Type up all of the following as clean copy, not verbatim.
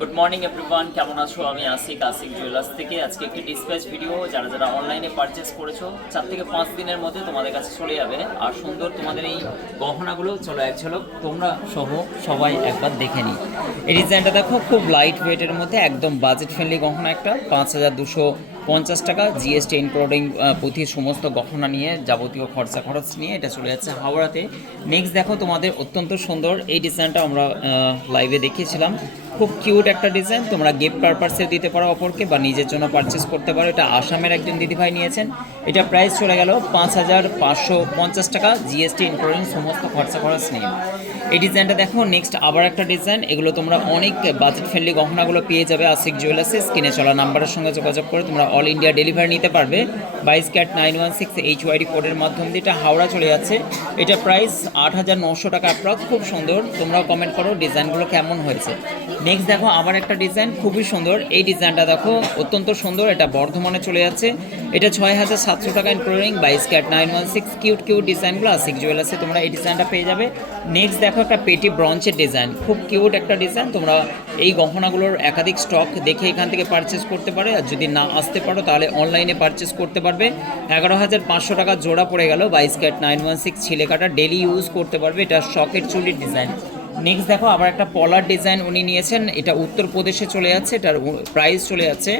Good morning everyone, কেমন আছো? আমি আশিক জুয়েলার্স থেকে আজকে একটি ডিসপ্যাচ ভিডিও। যারা যারা অনলাইনে পারচেস করেছো 4 থেকে 5 দিনের মধ্যে তোমাদের কাছে চলে যাবে। আর সুন্দর তোমাদের এই গহনাগুলো চলো এক ঝলক তোমরা সহ সবাই একবার দেখে নিই। এই ডিজাইনটা দেখো, খুব লাইট ওয়েটের মধ্যে একদম বাজেট ফ্রেন্ডলি গহনা একটা 5250 টাকা জিএসটি ইনক্লুডিং প্রতি সমস্ত গহনা নিয়ে যাবতীয় খরচ নিয়ে এটা চলে যাচ্ছে হাওড়াতে। নেক্সট দেখো তোমাদের অত্যন্ত সুন্দর এই ডিজাইনটা আমরা লাইভে দেখিয়েছিলাম। খুব কিউট একটা ডিজাইন, তোমরা গিফট পারপাসে দিতে পারো অপরকে বা নিজের জন্য পারচেস করতে পারো। এটা আসামের একজন দিদিভাই নিয়েছেন। এটা প্রাইস চলে গেল 5550 টাকা জিএসটি ইনক্লুডিং সমস্ত খরচ নিয়ে। এই ডিজাইনটা দেখো। নেক্সট আবার একটা ডিজাইন, এগুলো তোমরা অনেক বাজেট ফ্রেন্ডলি গহনাগুলো পেয়ে যাবে আশিক জুয়েলার্সে। স্ক্রিনে চলা নাম্বারের সঙ্গে যোগাযোগ করে তোমরা অল ইন্ডিয়া ডেলিভারি নিতে পারবে। 22CAT916 HYD কোডের মাধ্যমে এটা হাওড়া চলে যাচ্ছে। এটা প্রাইস 8900 টাকা অ্যাপ্রক্স। খুব সুন্দর, তোমরাও কমেন্ট করো ডিজাইনগুলো কেমন হয়েছে। নেক্সট দেখো আবার একটা ডিজাইন, খুবই সুন্দর। এই ডিজাইনটা দেখো অত্যন্ত সুন্দর, এটা বর্ধমানে চলে যাচ্ছে। এটা 6700 টাকা ইনক্লুডিং 22CAT916। কিউট ডিজাইনগুলো আশিক জুয়েলার্সে তোমরা এই ডিজাইনটা পেয়ে যাবে। নেক্সট দেখো একটা পেটি ব্রঞ্চের ডিজাইন, খুব কিউট একটা ডিজাইন। তোমরা এই গহনাগুলোর একাধিক স্টক দেখে এখান থেকে পারচেস করতে পারো। আর যদি না আসতে পারো তাহলে অনলাইনে পারচেস করতে পারবে। 11500 টাকা জোড়া পড়ে গেল। 22CAT916 ছিলে কাটা, ডেলি ইউজ করতে পারবে। এটা শকের চুলির ডিজাইন। নেক্সট দেখো আবার একটা পলার ডিজাইন উনি নিয়েছেন। এটা উত্তরপ্রদেশে চলে যাচ্ছে। এটার প্রাইস চলে যাচ্ছে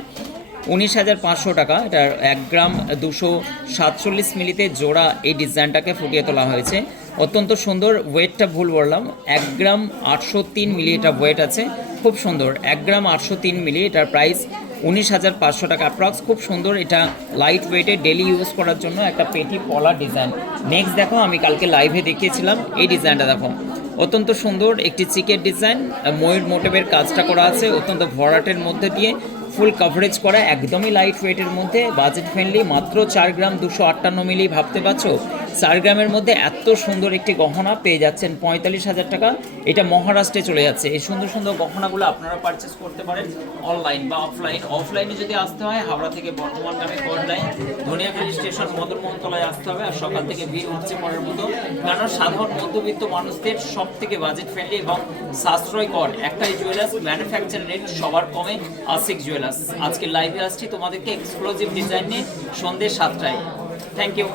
19500 টাকা। এটার 1 গ্রাম 247 মিলিতে জোড়া এই ডিজাইনটাকে ফুটিয়ে তোলা হয়েছে। অত্যন্ত সুন্দর। ওয়েটটা ভুল বললাম, 1 গ্রাম 803 মিলি এটা ওয়েট আছে। খুব সুন্দর, 1 গ্রাম 803 মিলি। এটার প্রাইস 19500 টাকা অ্যাপ্রক্স। খুব সুন্দর, এটা লাইট ওয়েটে ডেলি ইউজ করার জন্য একটা পেটি পলা ডিজাইন। নেক্সট দেখো আমি কালকে লাইভে দেখিয়েছিলাম এই ডিজাইনটা দেখো, অত্যন্ত সুন্দর একটি চিকের ডিজাইন। ময়ূর মোটিভের কাজটা করা আছে, অত্যন্ত ভরাটের মধ্যে দিয়ে ফুল কভারেজ করা, একদমই লাইট ওয়েটের মধ্যে, বাজেট ফ্রেন্ডলি। মাত্র 4 গ্রাম 258 মিলি। ভাবতে পারছো 4 গ্রামের মধ্যে এত সুন্দর একটি গহনা পেয়ে যাচ্ছেন 45,000 টাকা। এটা মহারাষ্ট্রে চলে যাচ্ছে। এই সুন্দর সুন্দর গহনাগুলো আপনারা পারচেস করতে পারেন অনলাইন বা অফলাইন। অফলাইনে যদি আসতে হয় হাওড়া থেকে বর্ধমানগামী কোড লাইন ধনিয়াখালী স্টেশন মদনমোহনতলায় আসতে হবে। আর সকাল থেকে ভিড় হচ্ছে পড়ার মতো, কারণ সাধারণ মধ্যবিত্ত মানুষদের সব থেকে বাজেট ফ্রেন্ডলি এবং সাশ্রয়কর একটাই জুয়েলার্স, ম্যানুফ্যাকচার রেট সবার কমে আশিক জুয়েলার্স। আজকে লাইভে আসছি তোমাদেরকে এক্সক্লুসিভ ডিজাইন নিয়ে সন্ধ্যে 7টায়। Thank you.